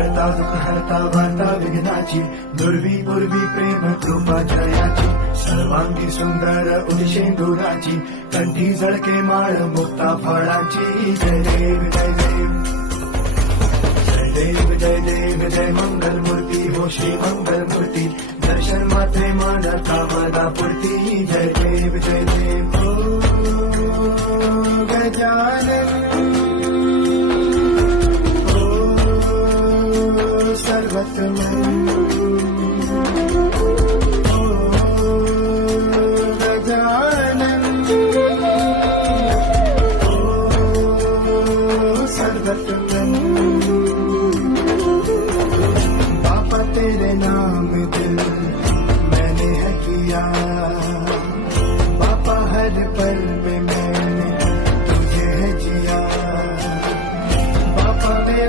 टळता दुःख हरता वार्ता विघ्नाची दुर्वी पूर्वी प्रेम कृपा जयाची सर्वांगी सुंदर उदिशेंदुराची कंठी झळके माळ मुक्ता फळाची जय देव जय देव जय देव जय देव जय मंगल मूर्ती हो श्री मंगल मूर्ती दर्शन मात्रे मन कामदा पूर्ती जय देव ओ गजानन